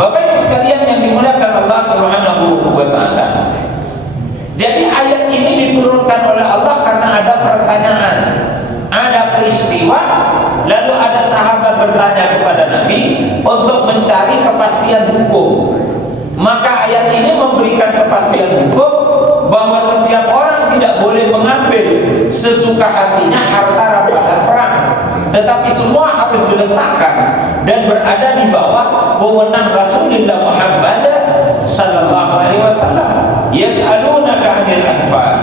Bapak Ibu sekalian yang dimuliakan Allah Subhanahu wa taala. Jadi ayat ini diturunkan oleh Allah karena ada pertanyaan, ada peristiwa, lalu ada sahabat bertanya kepada Nabi untuk mencari kepastian hukum. Maka ayat ini memberikan kepastian hukum bahwa setiap orang tidak boleh mengambil sesuka hatinya harta rampasan perang, tetapi semua harus diletakkan dan berada di bawah wewenang Rasulullah Muhammad sallallahu alaihi wasallam. Yas'alunaka 'anil anfal.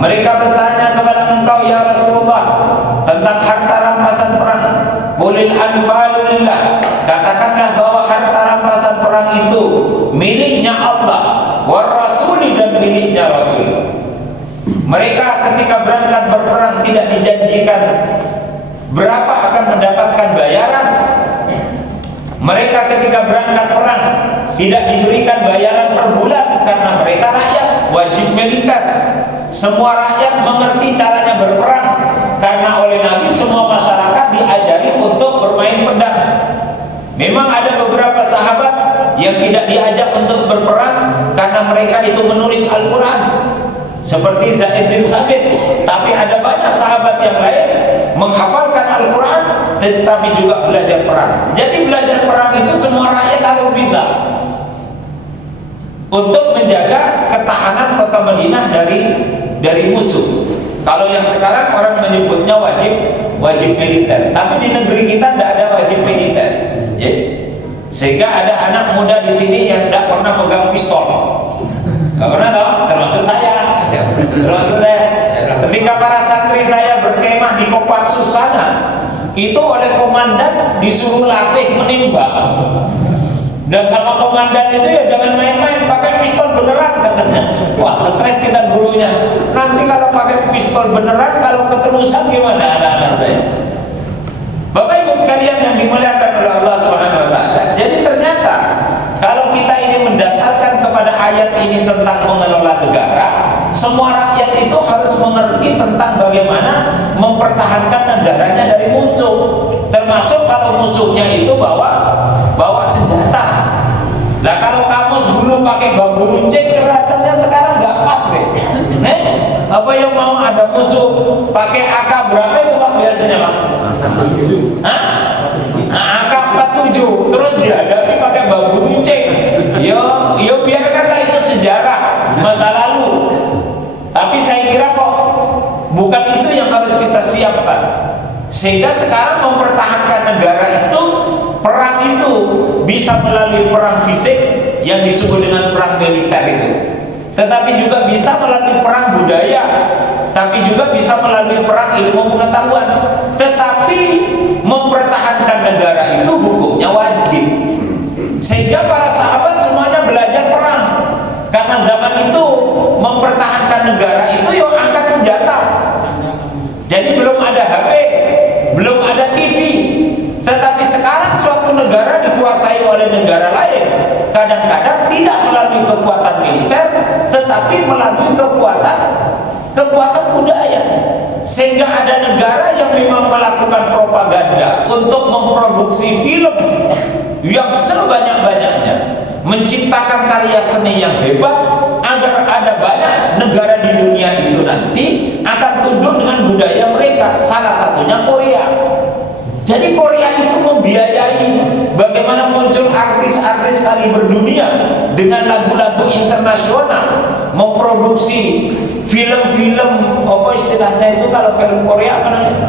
Mereka bertanya kepada engkau ya Rasulullah tentang harta rampasan perang. Qulil anfalu lillah. Katakanlah bahwa harta rampasan perang itu miliknya Allah, war rasuli, dan miliknya Rasul. Mereka ketika berangkat berperang tidak dijanjikan berapa akan mendapatkan bayaran. Mereka ketika berangkat perang tidak diberikan bayaran per bulan karena mereka rakyat wajib militer. Semua rakyat mengerti caranya berperang karena oleh Nabi semua masyarakat diajari untuk bermain pedang. Memang ada beberapa sahabat yang tidak diajak untuk berperang karena mereka itu menulis Al-Quran, seperti Zaid bin Thabit. Tapi ada banyak sahabat yang lain menghafalkan Al-Quran tetapi juga belajar perang. Jadi belajar perang itu semua rakyat harus bisa untuk menjaga ketahanan kota Madinah dari musuh. Kalau yang sekarang orang menyebutnya wajib militer, tapi di negeri kita tidak ada wajib militer, ya. Sehingga ada anak muda di sini yang tidak pernah pegang pistol. Nggak pernah tahu, termasuk saya. Termasuk saya. Ketika para santri saya berkemah di Kopassus sana, itu oleh komandan disuruh latih menembak. Dan sama komandan itu ya jangan main-main, pakai pistol beneran katanya. Wah, stres kita gurunya. Nanti kalau pakai pistol beneran, kalau keterusan gimana anak-anak saya? Bapak Ibu sekalian yang dimuliakan oleh Allah Subhanahu wa taala. Jadi ternyata kalau kita ini mendasarkan kepada ayat ini tentang mengelola negara, semua rakyat itu harus mengerti tentang bagaimana mempertahankan negaranya dari musuh. Termasuk kalau musuhnya itu bawa senjata. Nah kalau kamus dulu pakai bambu runcing, kelihatannya sekarang nggak pas deh. Apa yang mau ada musuh pakai AK berapa itu Pak biasanya Pak? Hah? AK-47 terus dihadapi pakai bambu runcing. Yo biarkanlah itu sejarah masa lalu. Tapi saya kira kok bukan itu yang harus kita siapkan. Sehingga sekarang mempertahankan negara itu, perang itu bisa melalui perang fisik yang disebut dengan perang militer itu. Tetapi juga bisa melalui perang budaya, tapi juga bisa melalui perang ilmu pengetahuan. Tetapi mempertahankan negara itu hukumnya wajib. Sehingga para sahabat semuanya belajar perang. Karena zaman itu mempertahankan negara itu yuk angkat senjata. Jadi belum ada HP, belum ada TV. Tetapi sekarang suatu negara dikuasai oleh negara lain, kadang-kadang tidak melalui kekuatan militer, tetapi melalui kekuatan budaya. Sehingga ada negara yang memang melakukan propaganda untuk memproduksi film yang sebanyak-banyaknya, menciptakan karya seni yang hebat, agar ada banyak negara di dunia itu nanti akan tunduk dengan budaya mereka. Salah satunya Korea. Jadi Korea itu membiayai bagaimana muncul artis-artis kaliber dunia dengan lagu-lagu internasional, memproduksi film-film, apa istilahnya itu kalau film Korea apa namanya?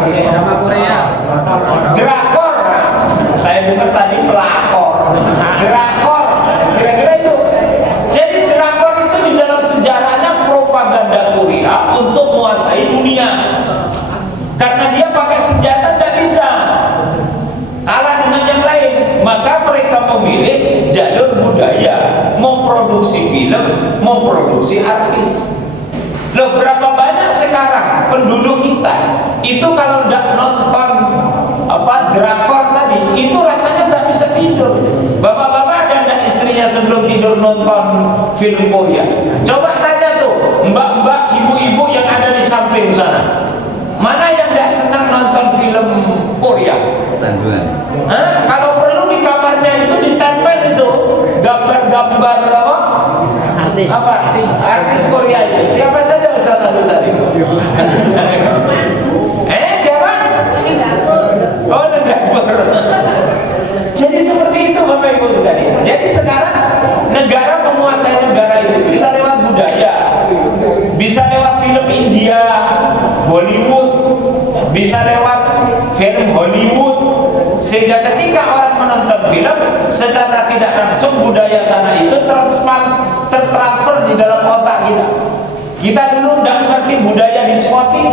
Drama Korea. Drakor. Saya dengar tadi pelakor. Drakor. Kira-kira itu. Jadi drakor itu di dalam sejarahnya propaganda Korea untuk menguasai dunia. Karena dia pakai senjata tidak bisa kalah dengan yang lain, maka mereka memilih jalur budaya, memproduksi film, memproduksi artis. Loh, berapa banyak sekarang penduduk kita itu kalau tidak nonton drakor tadi, itu rasanya tidak bisa tidur. Bapak-bapak ada tidak istrinya sebelum tidur nonton film Korea? Coba tanya tuh mbak-mbak, ibu-ibu yang ada di samping sana, mana yang tidak senang nonton film Korea? Kalau Apa? Artis Korea itu. Siapa saja Ustaz Al-Besari? Siapa? Oh, Negapur. Jadi seperti itu Bapak Ibu sekalian. Jadi sekarang negara menguasai negara itu bisa lewat budaya, bisa lewat film India, Bollywood, bisa lewat film Hollywood. Sehingga ketika orang menonton film, secara tidak langsung budaya sana itu tertransfer di dalam otak kita. Kita dulu tidak mengerti budaya diskotik,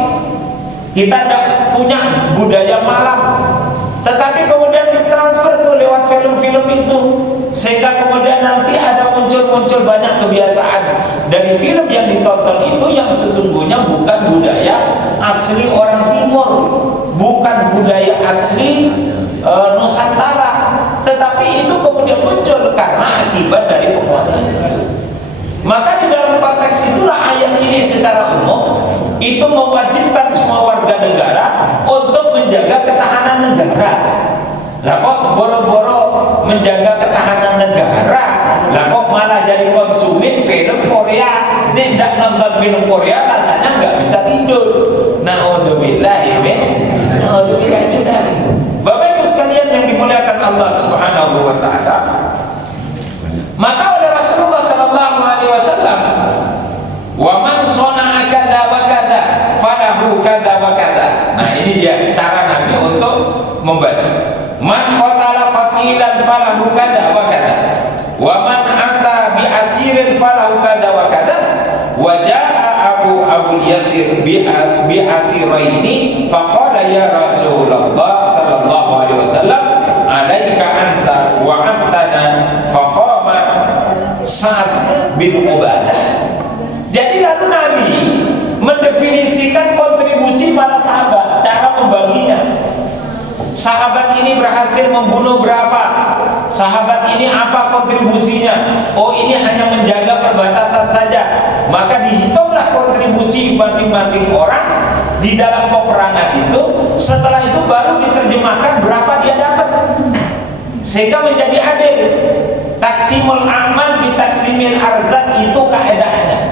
kita tidak punya budaya malam, tetapi kemudian ditransfer tuh lewat film-film itu, sehingga kemudian nanti ada muncul banyak kebiasaan dari film yang ditonton itu yang sesungguhnya bukan budaya asli orang Timur, bukan budaya asli Nusantara, tetapi itu kemudian muncul karena akibat dari penguasaan. Maka di dalam konteks itulah ayat ini secara umum itu mewajibkan semua warga negara untuk menjaga ketahanan negara. Lah kok boro-boro menjaga ketahanan negara, lah kok malah jadi konsumen film Korea. Ini tidak nonton film Korea rasanya nggak bisa tidur. Na'udzubillah. Bapak Ibu sekalian yang dimuliakan Allah Subhanahu wa taala, maka oleh Rasulullah sallallahu alaihi wasallam, wa man shana'a kadza wa kadza falahu kadza wa kadza. Nah, ini dia cara Nabi untuk membaca. Man qatala qatilan falahu kadza wa kadza. Wa man ata bi asirin falahu kadza wa kadza. Wa jaa Abu Yasir bi asiraini faqala ya Rasulullah sallallahu alaihi wasallam alaika anta wa antana faqama Sa'ad bin Ubadah. Jadi lalu Nabi mendefinisikan kontribusi para sahabat, cara membaginya. Sahabat ini berhasil membunuh berapa? Sahabat ini apa kontribusinya? Oh, ini hanya menjaga perbatasan saja. Maka dihitunglah kontribusi masing-masing orang di dalam peperangan itu. Setelah itu baru diterjemahkan berapa dia dapat, sehingga menjadi adil. Taksimul amal bi taksimil arzak itu kaedahnya.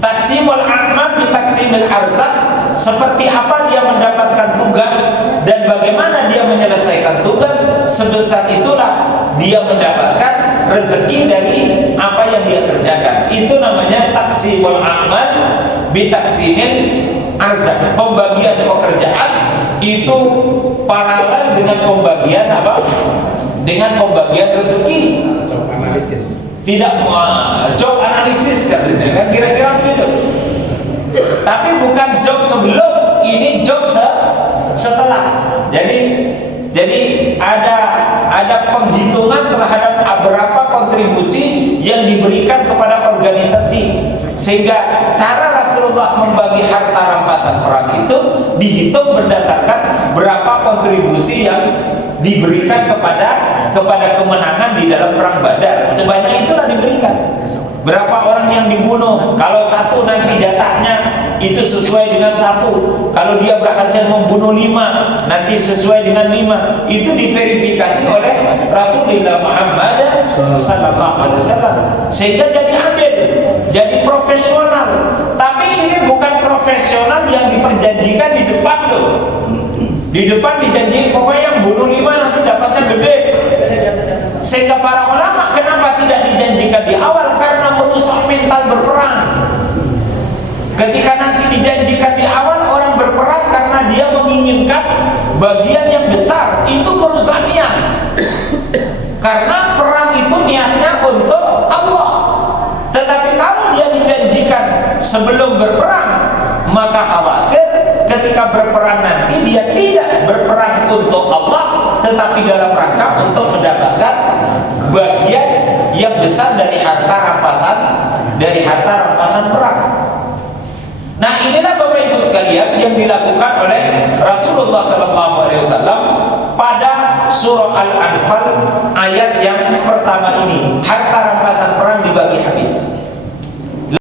Taksimul amal bi taksimil arzak, seperti apa dia mendapatkan tugas dan bagaimana dia menyelesaikan tugas, sebesar itulah dia mendapatkan rezeki dari apa yang dia kerjakan. Itu namanya taksimul amal bi taksimil arzak. Pembagian pekerjaan itu paralel dengan pembagian apa? Dengan pembagian rezeki. Job analisis. Tidak job analisis katanya kan, kira-kira begitu. Tapi bukan job sebelum, ini job setelah. Jadi ada penghitungan terhadap berapa kontribusi yang diberikan kepada organisasi, sehingga cara Rasulullah membagi harta rampasan perang itu dihitung berdasarkan berapa kontribusi yang diberikan kepada kemenangan di dalam perang Badar. Sebanyak itulah diberikan. Berapa orang yang dibunuh? Kalau satu nanti jatahnya itu sesuai dengan satu. Kalau dia berhasil membunuh 5, nanti sesuai dengan 5. Itu diverifikasi oleh Rasulullah Muhammad sallallahu alaihi wasallam, sehingga jadi adil, jadi profesional. Tapi ini bukan profesional yang diperjanjikan di depan loh. Di depan dijanjikan pokoknya yang bunuh 5 nanti dapatnya gede. Sehingga para ulama kenapa tidak dijanjikan di awal? Karena merusak mental berperang. Ketika nanti dijanjikan di awal, orang berperang karena dia menginginkan bagian yang besar, itu merusak niat. Karena perang itu niatnya untuk Allah. Tetapi kalau dia dijanjikan sebelum berperang, maka khawatir ketika berperang nanti dia tidak berperang untuk Allah, tetapi dalam rangka untuk mendapatkan bagian yang besar dari harta rampasan perang. Nah, inilah Bapak Ibu sekalian yang dilakukan oleh Rasulullah SAW pada surah Al-Anfal ayat yang pertama ini. Harta rampasan perang dibagi habis.